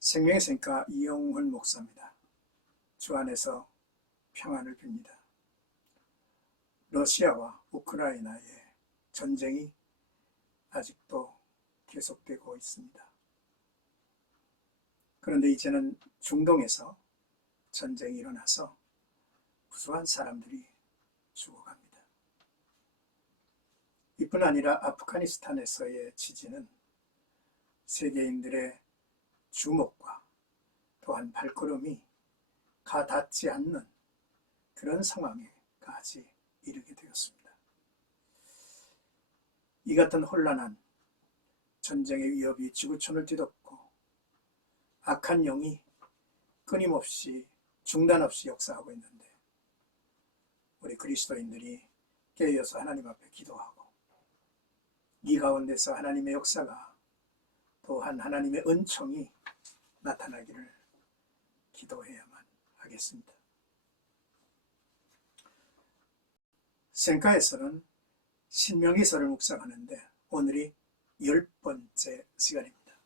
생명의 생가 이영훈 목사입니다. 주 안에서 평안을 빕니다. 러시아와 우크라이나의 전쟁이 아직도 계속되고 있습니다. 그런데 이제는 중동에서 전쟁이 일어나서 무수한 사람들이 죽어갑니다. 이뿐 아니라 아프가니스탄에서의 지진은 세계인들의 주목과 또한 발걸음이 가닿지 않는 그런 상황에까지 이르게 되었습니다. 이 같은 혼란한 전쟁의 위협이 지구촌을 뒤덮고 악한 영이 끊임없이 중단 없이 역사하고 있는데 우리 그리스도인들이 깨어서 하나님 앞에 기도하고 이 가운데서 하나님의 역사가 또한 하나님의 은총이 나타나기를 기도해야만 하겠습니다. 생가에서는 신명기서를 묵상하는데 오늘이 10번째 시간입니다.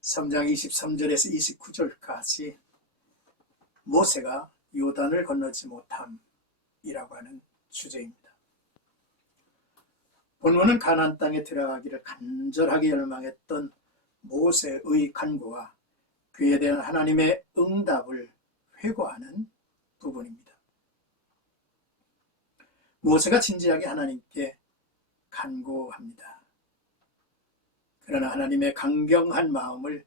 3장 23절에서 29절까지 모세가 요단을 건너지 못함이라고 하는 주제입니다. 본문은 가나안 땅에 들어가기를 간절하게 열망했던 모세의 간구와 그에 대한 하나님의 응답을 회고하는 부분입니다. 모세가 진지하게 하나님께 간구합니다. 그러나 하나님의 강경한 마음을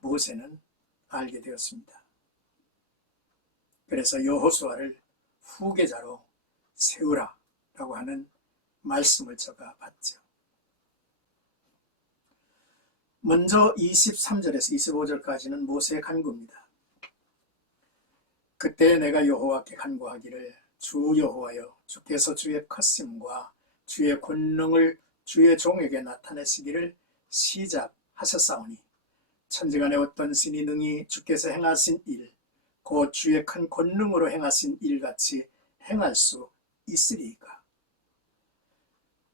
모세는 알게 되었습니다. 그래서 여호수아를 후계자로 세우라라고 하는 말씀을 적어봤죠. 먼저 23절에서 25절까지는 모세의 간구입니다. 그때 내가 여호와께 간구하기를 주 여호와여 주께서 주의 크심과 주의 권능을 주의 종에게 나타내시기를 시작하셨사오니 천지간에 어떤 신이 능히 주께서 행하신 일 곧 주의 큰 권능으로 행하신 일같이 행할 수 있으리이까.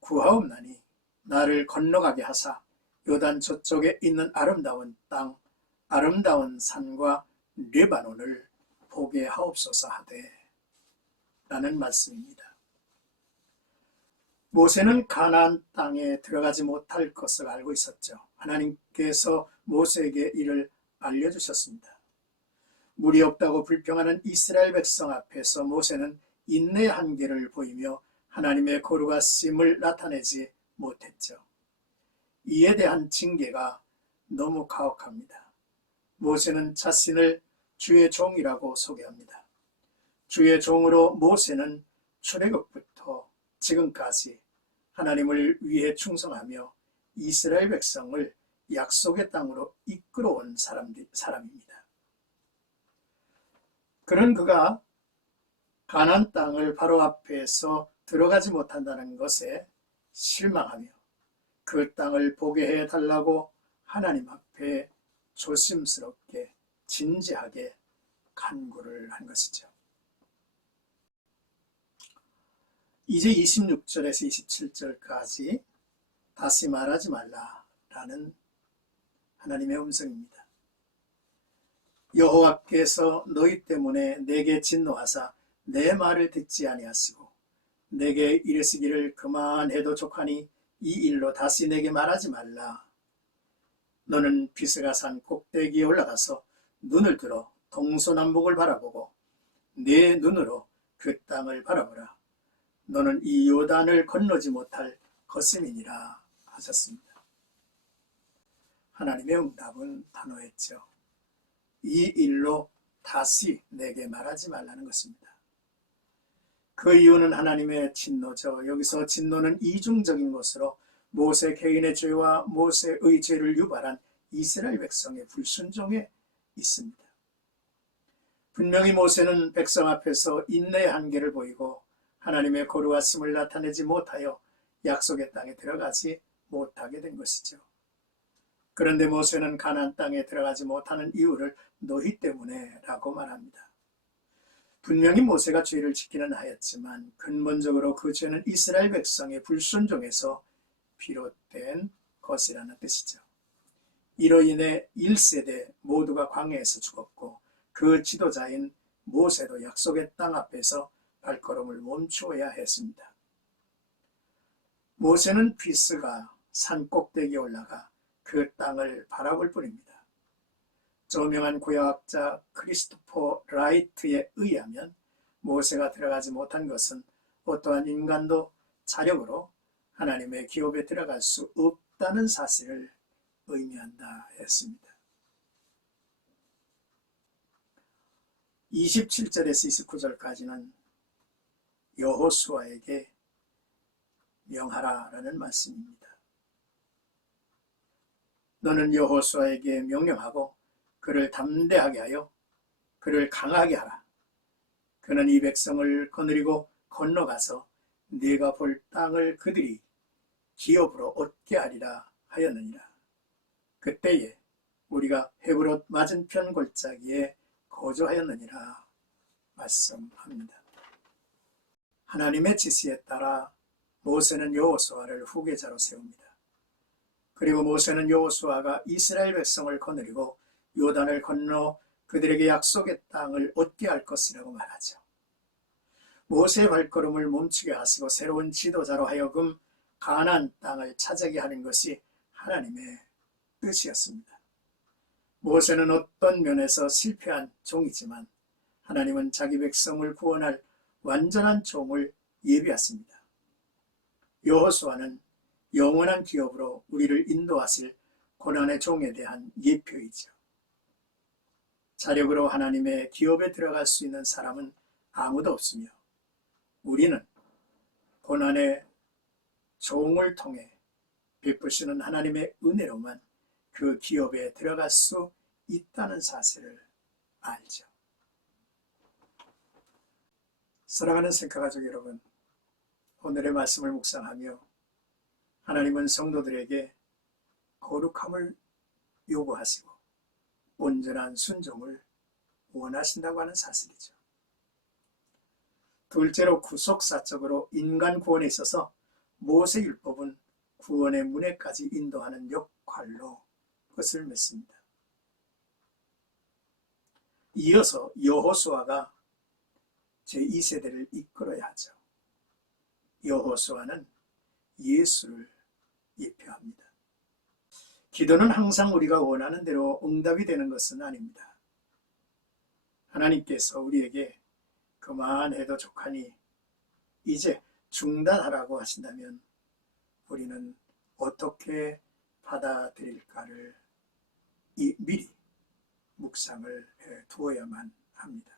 구하옵나니 나를 건너가게 하사 요단 저쪽에 있는 아름다운 땅 아름다운 산과 레바논을 보게 하옵소서 하되 라는 말씀입니다. 모세는 가나안 땅에 들어가지 못할 것을 알고 있었죠. 하나님께서 모세에게 이를 알려주셨습니다. 물이 없다고 불평하는 이스라엘 백성 앞에서 모세는 인내의 한계를 보이며 하나님의 거룩하심을 나타내지 못했죠. 이에 대한 징계가 너무 가혹합니다. 모세는 자신을 주의 종이라고 소개합니다. 주의 종으로 모세는 출애굽부터 지금까지 하나님을 위해 충성하며 이스라엘 백성을 약속의 땅으로 이끌어온 사람입니다. 그런 그가 가나안 땅을 바로 앞에서 들어가지 못한다는 것에 실망하며 그 땅을 보게 해달라고 하나님 앞에 조심스럽게 진지하게 간구를 한 것이죠. 이제 26절에서 27절까지 다시 말하지 말라라는 하나님의 음성입니다. 여호와께서 너희 때문에 내게 진노하사 내 말을 듣지 아니하시고 내게 이르시기를 그만해도 족하니 이 일로 다시 내게 말하지 말라. 너는 비스가산 꼭대기에 올라가서 눈을 들어 동서남북을 바라보고 내 눈으로 그 땅을 바라보라. 너는 이 요단을 건너지 못할 것임이니라 하셨습니다. 하나님의 응답은 단호했죠. 이 일로 다시 내게 말하지 말라는 것입니다. 그 이유는 하나님의 진노죠. 여기서 진노는 이중적인 것으로 모세 개인의 죄와 모세의 죄를 유발한 이스라엘 백성의 불순종에 있습니다. 분명히 모세는 백성 앞에서 인내의 한계를 보이고 하나님의 거룩하심을 나타내지 못하여 약속의 땅에 들어가지 못하게 된 것이죠. 그런데 모세는 가나안 땅에 들어가지 못하는 이유를 너희 때문에 라고 말합니다. 분명히 모세가 죄를 지키는 하였지만 근본적으로 그 죄는 이스라엘 백성의 불순종에서 비롯된 것이라는 뜻이죠. 이로 인해 1세대 모두가 광야에서 죽었고 그 지도자인 모세도 약속의 땅 앞에서 발걸음을 멈추어야 했습니다. 모세는 피스가 산 꼭대기에 올라가 그 땅을 바라볼 뿐입니다. 저명한 구약학자 크리스토퍼 라이트에 의하면 모세가 들어가지 못한 것은 어떠한 인간도 자력으로 하나님의 기업에 들어갈 수 없다는 사실을 의미한다 했습니다. 27절에서 29절까지는 여호수아에게 명하라라는 말씀입니다. 너는 여호수아에게 명령하고 그를 담대하게 하여 그를 강하게 하라. 그는 이 백성을 거느리고 건너가서 네가 볼 땅을 그들이 기업으로 얻게 하리라 하였느니라. 그때에 우리가 헤브롯 맞은편 골짜기에 거주하였느니라 말씀합니다. 하나님의 지시에 따라 모세는 여호수아를 후계자로 세웁니다. 그리고 모세는 여호수아가 이스라엘 백성을 거느리고 요단을 건너 그들에게 약속의 땅을 얻게 할 것이라고 말하죠. 모세의 발걸음을 멈추게 하시고 새로운 지도자로 하여금 가나안 땅을 차지하게 하는 것이 하나님의 뜻이었습니다. 모세는 어떤 면에서 실패한 종이지만 하나님은 자기 백성을 구원할 완전한 종을 예비하십니다. 여호수아는 영원한 기업으로 우리를 인도하실 고난의 종에 대한 예표이죠. 자력으로 하나님의 기업에 들어갈 수 있는 사람은 아무도 없으며 우리는 고난의 종을 통해 베푸시는 하나님의 은혜로만 그 기업에 들어갈 수 있다는 사실을 알죠. 사랑하는 생카가족 여러분, 오늘의 말씀을 묵상하며 하나님은 성도들에게 거룩함을 요구하시고 온전한 순종을 원하신다고 하는 사실이죠. 둘째로 구속사적으로 인간 구원에 있어서 모세율법은 구원의 문에까지 인도하는 역할로 것을 맺습니다. 이어서 여호수아가 제2세대를 이끌어야 하죠. 여호수아는 예수를 예표합니다. 기도는 항상 우리가 원하는 대로 응답이 되는 것은 아닙니다. 하나님께서 우리에게 그만해도 족하니 이제 중단하라고 하신다면 우리는 어떻게 받아들일까를 미리 묵상을 해 두어야만 합니다.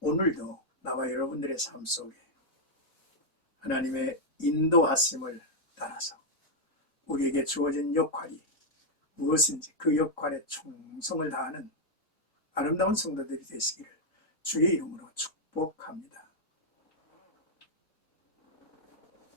오늘도 나와 여러분들의 삶 속에 하나님의 인도하심을 따라서 우리에게 주어진 역할이 무엇인지 그 역할에 충성을 다하는 아름다운 성도들이 되시기를 주의 이름으로 축복합니다.